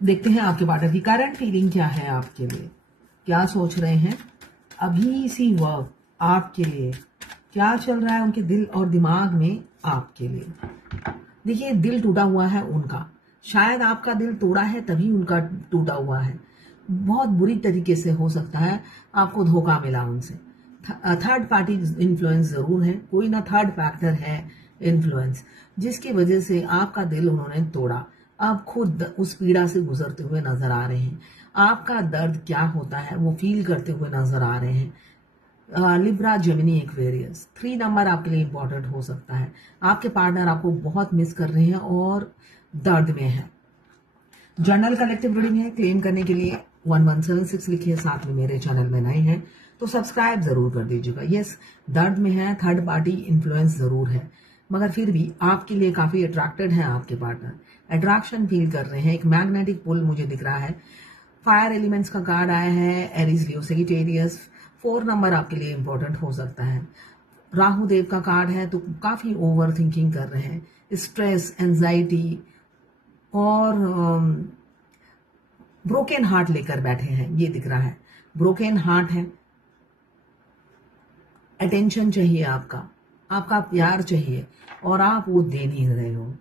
देखते हैं आपके पार्टनर की करंट फीलिंग क्या है आपके लिए, क्या सोच रहे हैं अभी सी वक्त आपके लिए, क्या चल रहा है उनके दिल और दिमाग में आपके लिए। देखिए, दिल टूटा हुआ है उनका, शायद आपका दिल तोड़ा है तभी उनका टूटा हुआ है। बहुत बुरी तरीके से हो सकता है आपको धोखा मिला उनसे। थर्ड पार्टी इन्फ्लुएंस जरूर है, कोई ना थर्ड फैक्टर है इन्फ्लुएंस, जिसकी वजह से आपका दिल उन्होंने तोड़ा। आप खुद उस पीड़ा से गुजरते हुए नजर आ रहे हैं, आपका दर्द क्या होता है वो फील करते हुए नजर आ रहे हैं। लिब्रा, जेमिनी, एक्वेरियस, 3 नंबर आपके लिए इंपॉर्टेंट हो सकता है। आपके पार्टनर आपको बहुत मिस कर रहे हैं और दर्द में है। जर्नल कलेक्टिव रीडिंग है, क्लेम करने के लिए 1176 लिखिए, साथ में मेरे चैनल में नए हैं तो सब्सक्राइब जरूर कर दीजिएगा। यस, दर्द में है, थर्ड पार्टी इन्फ्लुएंस जरूर है, मगर फिर भी आपके लिए काफी अट्रैक्टेड है आपके पार्टनर, अट्रैक्शन फील कर रहे हैं। एक मैग्नेटिक पुल मुझे दिख रहा है। फायर एलिमेंट्स का कार्ड आया है, एरीज, लियो, सेजिटेरियस। 4 नंबर आपके लिए इंपॉर्टेंट हो सकता है। राहु देव का कार्ड है, तो काफी ओवर थिंकिंग कर रहे हैं, स्ट्रेस, एंजाइटी और ब्रोकन हार्ट लेकर बैठे हैं, ये दिख रहा है। ब्रोकन हार्ट है, अटेंशन चाहिए आपका प्यार चाहिए और आप वो दे नहीं रहे हो,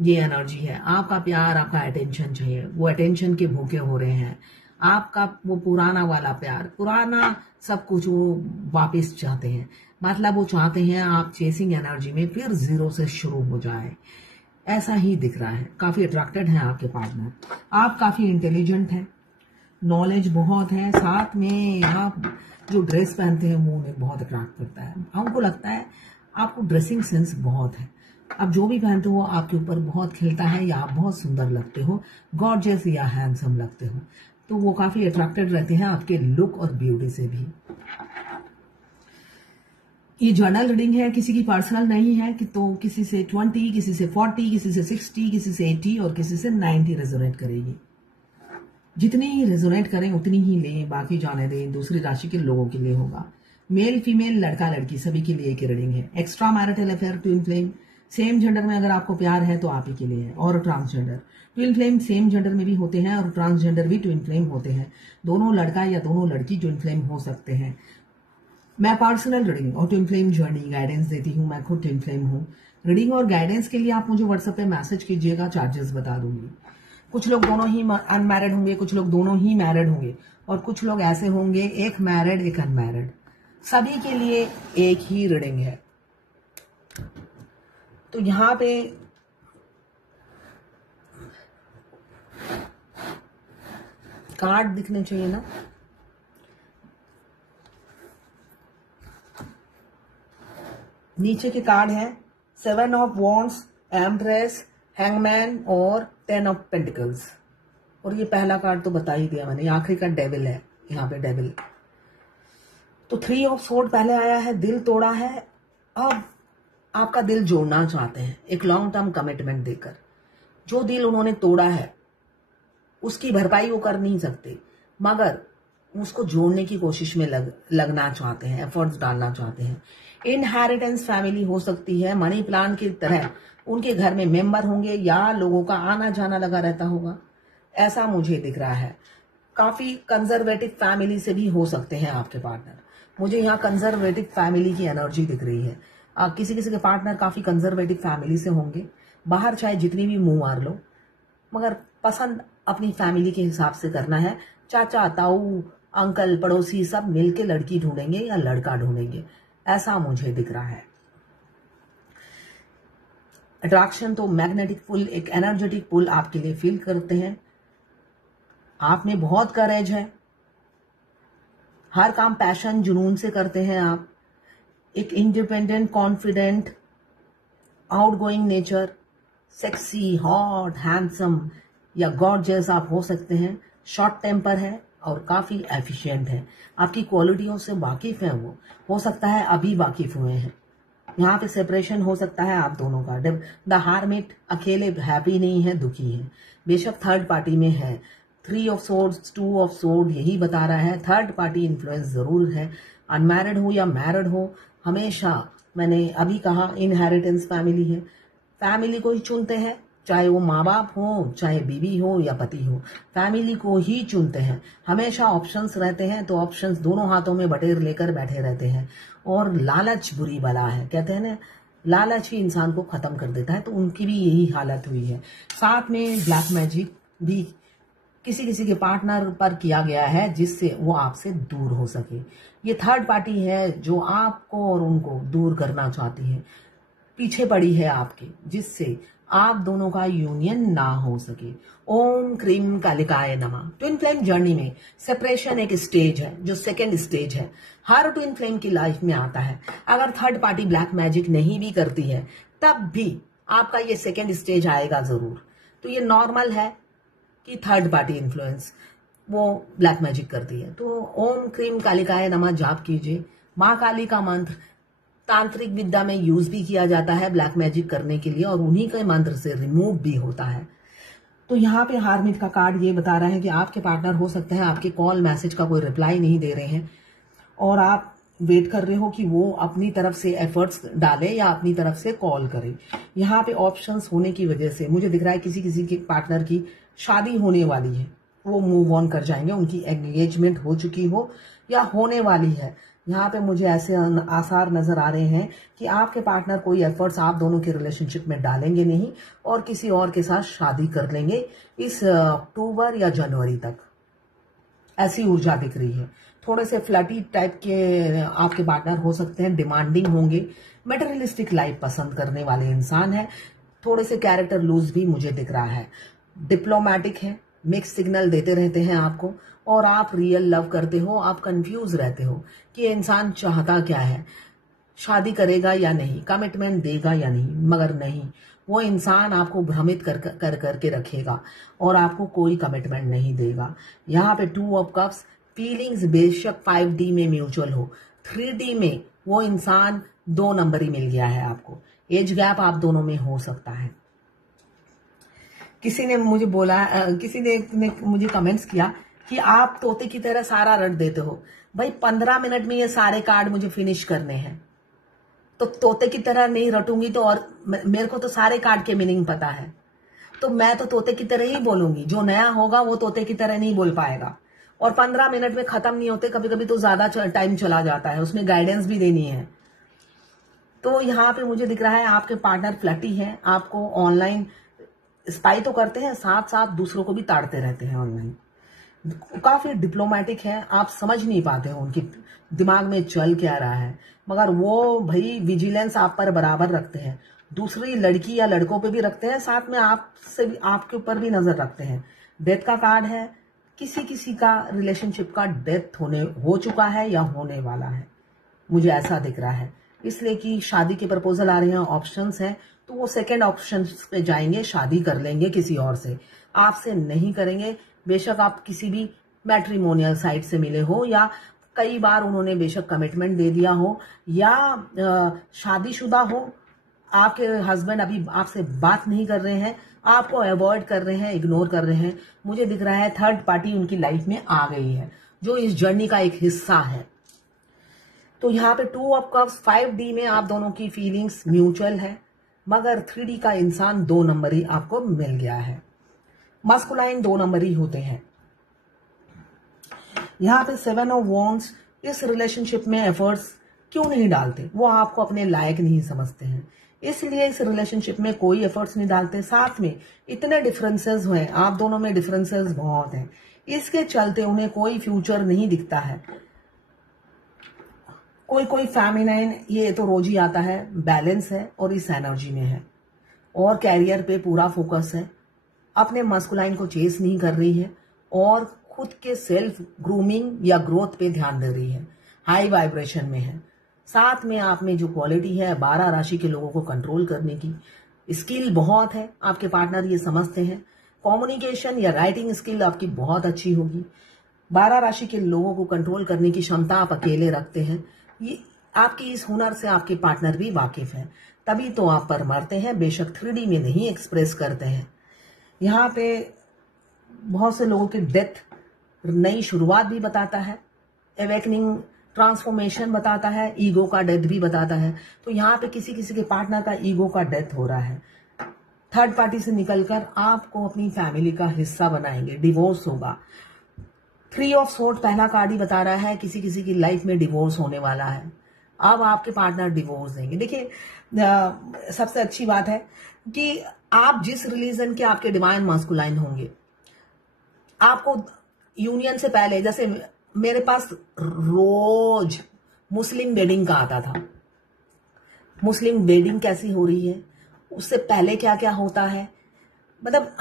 ये एनर्जी है। आपका प्यार, आपका अटेंशन चाहिए, वो अटेंशन के भूखे हो रहे हैं। आपका वो पुराना वाला प्यार, पुराना सब कुछ वो वापस चाहते हैं, मतलब वो चाहते हैं आप चेसिंग एनर्जी में फिर जीरो से शुरू हो जाए, ऐसा ही दिख रहा है। काफी अट्रैक्टेड है आपके पार्टनर, आप काफी इंटेलिजेंट हैं, नॉलेज बहुत है, साथ में आप जो ड्रेस पहनते हैं वो उन्हें बहुत अट्रैक्ट करता है। हमको लगता है आपको ड्रेसिंग सेंस बहुत है, आप जो भी पहनते हो आपके ऊपर बहुत खिलता है, या आप बहुत सुंदर लगते हो, गॉर्जियस या हैंडसम लगते हो, तो वो काफी अट्रैक्टेड रहते हैं आपके लुक और ब्यूटी से भी। ये जर्नल रीडिंग है, किसी की पर्सनल नहीं है कि तो किसी से 20, किसी से 40, किसी से 60, किसी से 80 और किसी से 90 रेजोनेट करेगी। जितनी ही रेजोनेट करें उतनी ही लें, बाकी जाने दें, दूसरी राशि के लोगों के लिए होगा। मेल, फीमेल, लड़का, लड़की सभी के लिए एक रीडिंग है। Extra marital affair, twin flame, same gender में अगर आपको प्यार है तो आप ही के लिए है। और transgender, twin flame same gender में भी होते हैं और ट्रांसजेंडर भी ट्विन फ्लेम होते हैं। दोनों लड़का या दोनों लड़की ट्विन फ्लेम हो सकते हैं। मैं पर्सनल रीडिंग और ट्विन फ्लेम जर्नी गाइडेंस देती हूँ, मैं खुद ट्विन फ्लेम हूँ। रीडिंग और गाइडेंस के लिए आप मुझे व्हाट्सएप पे मैसेज कीजिएगा, चार्जेस बता दूंगी। कुछ लोग दोनों ही अनमैरिड होंगे, कुछ लोग दोनों ही मैरिड होंगे, और कुछ लोग ऐसे होंगे एक मैरिड एक अनमैरिड। सभी के लिए एक ही रीडिंग है। तो यहां पे कार्ड दिखने चाहिए ना, नीचे के कार्ड है 7 ऑफ वॉन्ड्स, एम्प्रेस, हैंगमैन और 10 ऑफ पेंटिकल्स। और ये पहला कार्ड तो बता ही दिया मैंने, आखिरी का डेविल है, यहाँ पे डेविल। तो 3 ऑफ सोर्ड पहले आया है, दिल तोड़ा है, अब आपका दिल जोड़ना चाहते हैं एक लॉन्ग टर्म कमिटमेंट देकर। जो दिल उन्होंने तोड़ा है उसकी भरपाई वो कर नहीं सकते, मगर उसको जोड़ने की कोशिश में लगना चाहते हैं, एफर्ट्स डालना चाहते हैं। इनहेरिटेंस फैमिली हो सकती है, मनी प्लान की तरह उनके घर में मेंबर होंगे या लोगों का आना जाना लगा रहता होगा, ऐसा मुझे दिख रहा है। काफी कंजर्वेटिव फैमिली से भी हो सकते हैं आपके पार्टनर, मुझे यहाँ कंजर्वेटिव फैमिली की एनर्जी दिख रही है। किसी किसी के पार्टनर काफी कंजर्वेटिव फैमिली से होंगे, बाहर चाहे जितनी भी मुंह मार लो, मगर पसंद अपनी फैमिली के हिसाब से करना है। चाचा, ताऊ, अंकल, पड़ोसी सब मिलके लड़की ढूंढेंगे या लड़का ढूंढेंगे, ऐसा मुझे दिख रहा है। अट्रैक्शन तो मैग्नेटिक पुल, एक एनर्जेटिक पुल आपके लिए फील करते हैं। आप में बहुत करेज है, हर काम पैशन जुनून से करते हैं आप। एक independent, confident, outgoing nature, sexy, hot, handsome या गॉर्जियस आप हो सकते हैं। शॉर्ट टेम्पर है और काफी एफिशिएंट है, आपकी क्वालिटियों से वाकिफ है वो, हो सकता है अभी वाकिफ हुए हैं। यहाँ पे सेपरेशन हो सकता है आप दोनों का। द हार्मिट अकेले हैप्पी नहीं है, दुखी है, बेशक थर्ड पार्टी में है। 3 ऑफ सोर्ड्स, 2 ऑफ सोर्ड यही बता रहा है, थर्ड पार्टी इन्फ्लुएंस जरूर है। अनमैरिड हो या मैरिड हो, हमेशा मैंने अभी कहा इनहेरिटेंस फैमिली है, फैमिली को ही चुनते हैं चाहे वो माँ बाप हो, चाहे बीवी हो या पति हो, फैमिली को ही चुनते हैं। हमेशा ऑप्शंस रहते हैं, तो ऑप्शंस दोनों हाथों में बटेर लेकर बैठे रहते हैं। और लालच बुरी बला है, कहते हैं ना, लालच ही इंसान को खत्म कर देता है। तो उनकी भी यही हालत हुई है। साथ में ब्लैक मैजिक भी किसी किसी के पार्टनर पर किया गया है, जिससे वो आपसे दूर हो सके। ये थर्ड पार्टी है जो आपको और उनको दूर करना चाहती है, पीछे पड़ी है आपके, जिससे आप दोनों का यूनियन ना हो सके। ओम क्रीम कालिकाय नमः। ट्विन फ्लेम जर्नी में सेपरेशन एक स्टेज है, जो सेकेंड स्टेज है, हर ट्विन फ्लेम की लाइफ में आता है। अगर थर्ड पार्टी ब्लैक मैजिक नहीं भी करती है, तब भी आपका ये सेकेंड स्टेज आएगा जरूर। तो ये नॉर्मल है कि थर्ड पार्टी इन्फ्लुएंस वो ब्लैक मैजिक करती है। तो ओम क्रीम कालिकाय नमः जाप कीजिए। माँ काली का मंत्र तांत्रिक विद्या में यूज भी किया जाता है ब्लैक मैजिक करने के लिए, और उन्हीं के मंत्र से रिमूव भी होता है। तो यहाँ पे हारमित का कार्ड ये बता रहा है कि आपके पार्टनर हो सकते हैं आपके कॉल मैसेज का कोई रिप्लाई नहीं दे रहे हैं, और आप वेट कर रहे हो कि वो अपनी तरफ से एफर्ट्स डाले या अपनी तरफ से कॉल करे। यहाँ पे ऑप्शंस होने की वजह से मुझे दिख रहा है किसी किसी के पार्टनर की शादी होने वाली है, वो मूव ऑन कर जाएंगे, उनकी एंगेजमेंट हो चुकी हो या होने वाली है। यहाँ पे मुझे ऐसे आसार नजर आ रहे हैं कि आपके पार्टनर कोई एफर्ट्स आप दोनों के रिलेशनशिप में डालेंगे नहीं, और किसी और के साथ शादी कर लेंगे इस अक्टूबर या जनवरी तक, ऐसी ऊर्जा दिख रही है। थोड़े से फ्लर्टी टाइप के आपके पार्टनर हो सकते हैं, डिमांडिंग होंगे, मेटेरियलिस्टिक लाइफ पसंद करने वाले इंसान है, थोड़े से कैरेक्टर लूज भी मुझे दिख रहा है, डिप्लोमेटिक है, मिक्स सिग्नल देते रहते हैं आपको, और आप रियल लव करते हो। आप कंफ्यूज रहते हो कि ये इंसान चाहता क्या है, शादी करेगा या नहीं, कमिटमेंट देगा या नहीं, मगर नहीं, वो इंसान आपको भ्रमित कर करके रखेगा और आपको कोई कमिटमेंट नहीं देगा। यहाँ पे 2 ऑफ कप्स, फीलिंग्स बेशक 5D में म्यूचुअल हो, 3D में वो इंसान 2 नंबर ही मिल गया है आपको। एज गैप आप दोनों में हो सकता है। किसी ने मुझे बोला, किसी ने मुझे कमेंट्स किया कि आप तोते की तरह सारा रट देते हो। भाई 15 मिनट में ये सारे कार्ड मुझे फिनिश करने हैं, तो तोते की तरह नहीं रटूंगी तो, और मेरे को तो सारे कार्ड के मीनिंग पता है, तो मैं तो तोते की तरह ही बोलूंगी। जो नया होगा वो तोते की तरह नहीं बोल पाएगा, और 15 मिनट में खत्म नहीं होते, कभी कभी तो ज्यादा टाइम चला जाता है, उसमें गाइडेंस भी देनी है। तो यहाँ पे मुझे दिख रहा है आपके पार्टनर फ्लर्टी है, आपको ऑनलाइन स्पाई तो करते हैं, साथ साथ दूसरों को भी ताड़ते रहते हैं ऑनलाइन, काफी डिप्लोमेटिक है, आप समझ नहीं पाते हो उनकी दिमाग में चल क्या रहा है, मगर वो भाई विजिलेंस आप पर बराबर रखते हैं, दूसरी लड़की या लड़कों पे भी रखते हैं, साथ में आपसे भी, आपके ऊपर भी नजर रखते हैं। डेथ का कार्ड है, किसी किसी का रिलेशनशिप का डेथ हो चुका है या होने वाला है, मुझे ऐसा दिख रहा है, इसलिए कि शादी के प्रपोजल आ रहे हैं, ऑप्शंस हैं, तो वो सेकंड ऑप्शन पे जाएंगे, शादी कर लेंगे किसी और से, आपसे नहीं करेंगे। बेशक आप किसी भी मैट्रिमोनियल साइट से मिले हो, या कई बार उन्होंने बेशक कमिटमेंट दे दिया हो, या शादीशुदा हो, आपके हस्बैंड अभी आपसे बात नहीं कर रहे हैं, आपको अवॉइड कर रहे हैं, इग्नोर कर रहे हैं, मुझे दिख रहा है थर्ड पार्टी उनकी लाइफ में आ गई है, जो इस जर्नी का एक हिस्सा है। तो यहाँ पे 2 ऑफ कप्स, 5D में आप दोनों की फीलिंग्स म्यूचुअल है, मगर 3D का इंसान 2 नंबर ही आपको मिल गया है। मस्कुलाइन 2 नंबर ही होते हैं। यहाँ पे 7 ऑफ वॉन्ड्स, इस रिलेशनशिप में एफर्ट्स क्यों नहीं डालते, वो आपको अपने लायक नहीं समझते हैं, इसलिए इस रिलेशनशिप में कोई एफर्ट्स नहीं डालते। साथ में इतने डिफरेंसेस हुए, आप दोनों में डिफरेंसेस बहुत हैं, इसके चलते उन्हें कोई फ्यूचर नहीं दिखता है। कोई फेमिनाइन, ये तो रोज ही आता है, बैलेंस है और इस एनर्जी में है, और कैरियर पे पूरा फोकस है, अपने मस्कुलाइन को चेस नहीं कर रही है, और खुद के सेल्फ ग्रूमिंग या ग्रोथ पे ध्यान दे रही है, हाई वाइब्रेशन में है। साथ में आप में जो क्वालिटी है 12 राशि के लोगों को कंट्रोल करने की स्किल बहुत है, आपके पार्टनर ये समझते हैं। कम्युनिकेशन या राइटिंग स्किल आपकी बहुत अच्छी होगी। 12 राशि के लोगों को कंट्रोल करने की क्षमता आप अकेले रखते हैं, ये आपकी इस हुनर से आपके पार्टनर भी वाकिफ है, तभी तो आप पर मरते हैं, बेशक 3D में नहीं एक्सप्रेस करते हैं। यहाँ पे बहुत से लोगों की डेथ नई शुरुआत भी बताता है, एवेकनिंग ट्रांसफॉर्मेशन बताता है, ईगो का डेथ भी बताता है। तो यहाँ पे किसी किसी के पार्टनर का ईगो का डेथ हो रहा है। थर्ड पार्टी से निकलकर आपको अपनी फैमिली का हिस्सा बनाएंगे, डिवोर्स होगा। 3 ऑफ सोर्ड पहला कार्ड ही बता रहा है किसी किसी की लाइफ में डिवोर्स होने वाला है। अब आपके पार्टनर डिवोर्स देंगे। देखिए सबसे अच्छी बात है कि आप जिस रिलीजन के आपके डिवाइन मास्कुलाइन होंगे, आपको यूनियन से पहले, जैसे मेरे पास रोज मुस्लिम वेडिंग का आता था। मुस्लिम वेडिंग कैसी हो रही है, उससे पहले क्या क्या होता है, मतलब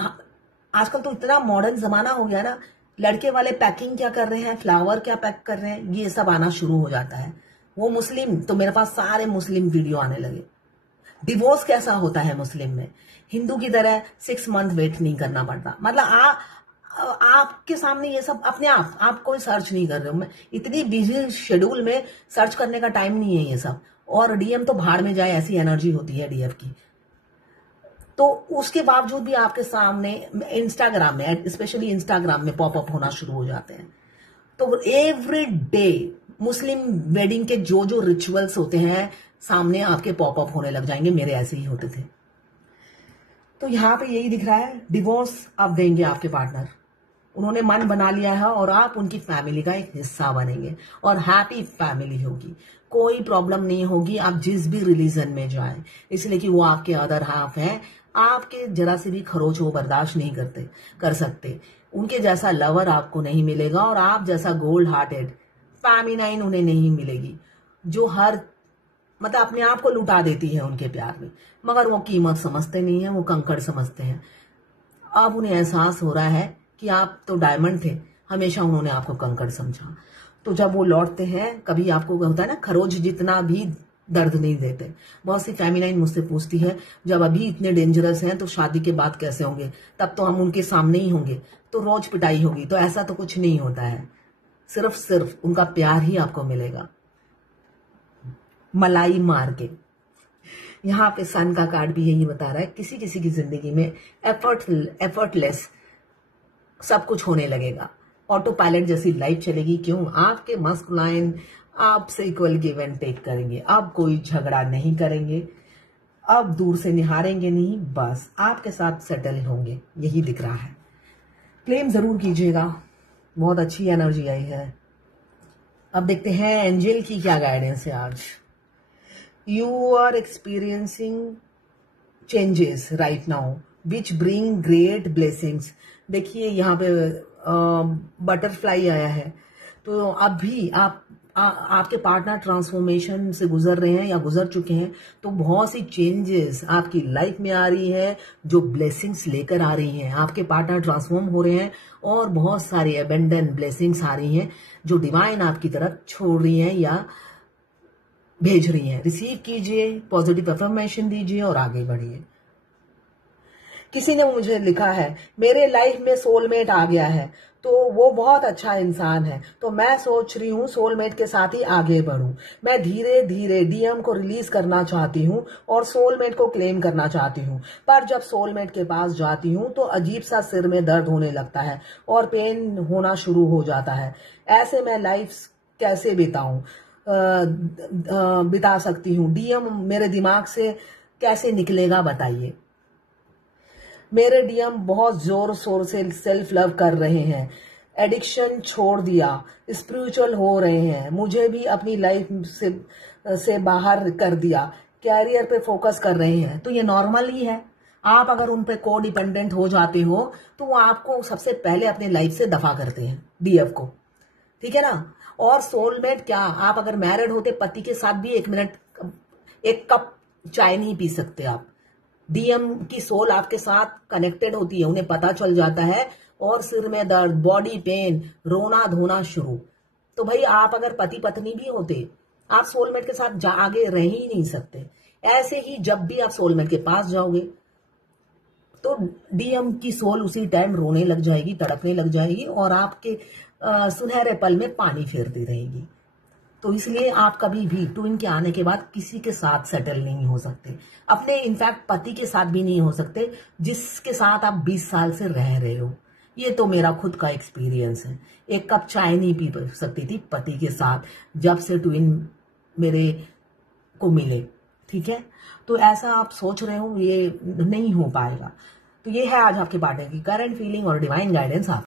आजकल तो इतना मॉडर्न जमाना हो गया ना, लड़के वाले पैकिंग क्या कर रहे हैं, फ्लावर क्या पैक कर रहे हैं, ये सब आना शुरू हो जाता है। वो मुस्लिम, तो मेरे पास सारे मुस्लिम वीडियो आने लगे। डिवोर्स कैसा होता है मुस्लिम में, हिंदू की तरह 6 मंथ वेट नहीं करना पड़ता। मतलब आपके सामने ये सब अपने आप कोई सर्च नहीं कर रहे हो। मैं इतनी बिजी शेड्यूल में सर्च करने का टाइम नहीं है ये सब। और डीएम तो भाड़ में जाए, ऐसी एनर्जी होती है डीएफ की। तो उसके बावजूद भी आपके सामने इंस्टाग्राम में, स्पेशली इंस्टाग्राम में पॉपअप होना शुरू हो जाते हैं। तो एवरी डे मुस्लिम वेडिंग के जो जो रिचुअल्स होते हैं सामने आपके पॉपअप होने लग जाएंगे। मेरे ऐसे ही होते थे। तो यहां पे यही दिख रहा है, डिवोर्स अब देंगे आपके पार्टनर। उन्होंने मन बना लिया है और आप उनकी फैमिली का एक हिस्सा बनेंगे और हैप्पी फैमिली होगी। कोई प्रॉब्लम नहीं होगी आप जिस भी रिलीजन में जाएं, इसलिए कि वो आपके अदर हाफ हैं। आपके जरा से भी खरोच वो बर्दाश्त नहीं कर सकते। उनके जैसा लवर आपको नहीं मिलेगा और आप जैसा गोल्ड हार्टेड फेमिनाइन उन्हें नहीं मिलेगी, जो हर मतलब अपने आप को लुटा देती है उनके प्यार में। मगर वो कीमत समझते नहीं है, वो कंकड़ समझते हैं। अब उन्हें एहसास हो रहा है कि आप तो डायमंड थे, हमेशा उन्होंने आपको कंकड़ समझा। तो जब वो लौटते हैं, कभी आपको होता है ना, खरोच जितना भी दर्द नहीं देते। बहुत सी फेमिनाइन मुझसे पूछती है, जब अभी इतने डेंजरस हैं तो शादी के बाद कैसे होंगे, तब तो हम उनके सामने ही होंगे, तो रोज पिटाई होगी। तो ऐसा तो कुछ नहीं होता है, सिर्फ उनका प्यार ही आपको मिलेगा, मलाई मार के। यहाँ पे सन का कार्ड भी यही बता रहा है, किसी किसी की जिंदगी में एफर्टलेस सब कुछ होने लगेगा, ऑटो पायलट जैसी लाइफ चलेगी। क्यों? आपके मस्कुलाइन आपसे इक्वल गिव एंड टेक करेंगे। अब कोई झगड़ा नहीं करेंगे, अब दूर से निहारेंगे नहीं, बस आपके साथ सेटल होंगे, यही दिख रहा है। क्लेम जरूर कीजिएगा, बहुत अच्छी एनर्जी आई है। अब देखते हैं एंजल की क्या गाइडेंस है आज। You are experiencing changes right now which bring great blessings. देखिए यहाँ पे बटरफ्लाई आया है, तो अभी आपके पार्टनर ट्रांसफॉर्मेशन से गुजर रहे हैं या गुजर चुके हैं। तो बहुत सी चेंजेस आपकी लाइफ में आ रही है जो ब्लेसिंग्स लेकर आ रही हैं। आपके पार्टनर ट्रांसफॉर्म हो रहे हैं और बहुत सारी अबेंडेंट ब्लेसिंग्स आ रही हैं जो डिवाइन आपकी तरफ छोड़ रही हैं या भेज रही हैं। रिसीव कीजिए, पॉजिटिव अफर्मेशन दीजिए और आगे बढ़िए। किसी ने मुझे लिखा है, मेरे लाइफ में सोलमेट आ गया है, तो वो बहुत अच्छा इंसान है, तो मैं सोच रही हूँ सोलमेट के साथ ही आगे बढ़ूं। मैं धीरे धीरे डीएम को रिलीज करना चाहती हूँ और सोलमेट को क्लेम करना चाहती हूँ, पर जब सोलमेट के पास जाती हूँ तो अजीब सा सिर में दर्द होने लगता है और पेन होना शुरू हो जाता है। ऐसे मैं लाइफ कैसे बिता सकती हूँ? डीएम मेरे दिमाग से कैसे निकलेगा बताइए। मेरे डीएम बहुत जोर शोर से सेल्फ लव कर रहे हैं, एडिक्शन छोड़ दिया, स्पिरिचुअल हो रहे हैं, मुझे भी अपनी लाइफ से बाहर कर दिया, कैरियर पे फोकस कर रहे हैं। तो ये नॉर्मल ही है। आप अगर उन पे को डिपेंडेंट हो जाते हो तो वो आपको सबसे पहले अपने लाइफ से दफा करते हैं, डीएफ को, ठीक है ना। और सोलमेट क्या, आप अगर मैरिड होते पति के साथ भी 1 मिनट 1 कप चाय नहीं पी सकते आप। डीएम की सोल आपके साथ कनेक्टेड होती है, उन्हें पता चल जाता है और सिर में दर्द, बॉडी पेन, रोना धोना शुरू। तो भाई आप अगर पति पत्नी भी होते, आप सोलमेट के साथ आगे रह ही नहीं सकते। ऐसे ही जब भी आप सोलमेट के पास जाओगे तो डीएम की सोल उसी टाइम रोने लग जाएगी, तड़पने लग जाएगी और आपके सुनहरे पल में पानी फेरती रहेगी। तो इसलिए आप कभी भी ट्विन के आने के बाद किसी के साथ सेटल नहीं हो सकते, अपने इनफैक्ट पति के साथ भी नहीं हो सकते जिसके साथ आप 20 साल से रह रहे हो। ये तो मेरा खुद का एक्सपीरियंस है। 1 कप चाय नहीं पी सकती थी पति के साथ जब से ट्विन मेरे को मिले, ठीक है, तो ऐसा आप सोच रहे हो ये नहीं हो पाएगा। तो ये है आज आपके पार्टनर की करंट फीलिंग और डिवाइन गाइडेंस आप